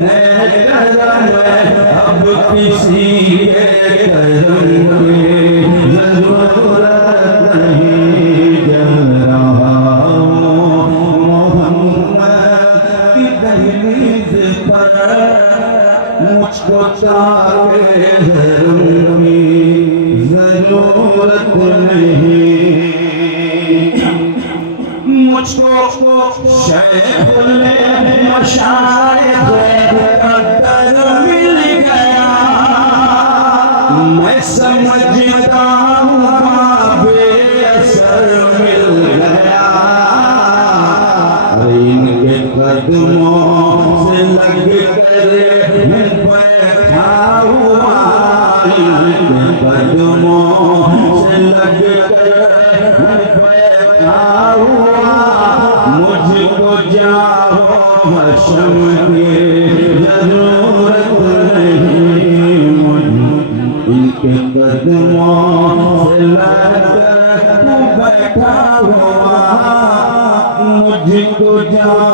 اب کسی کے کرم کی ضرورت نہیں، جل رہا محمد کی دہلیز پر، مجھ کو چاہے حرم کی ضرورت نہیں، مجھ کو شیخ المشائخ قدر مل گیا، میں سمجھتا ہوں بے اثر مل گیا، ان کے قدموں سے لگ کر بیٹھا ہوا، ان کے قدموں سے لگ کر بیٹھا ہوا، مجھ کو جاؤ حشم کی ضرورت نہیں، ان کے قدموں سے لگ کر بیٹھا ہوا، مجھ کو جاؤ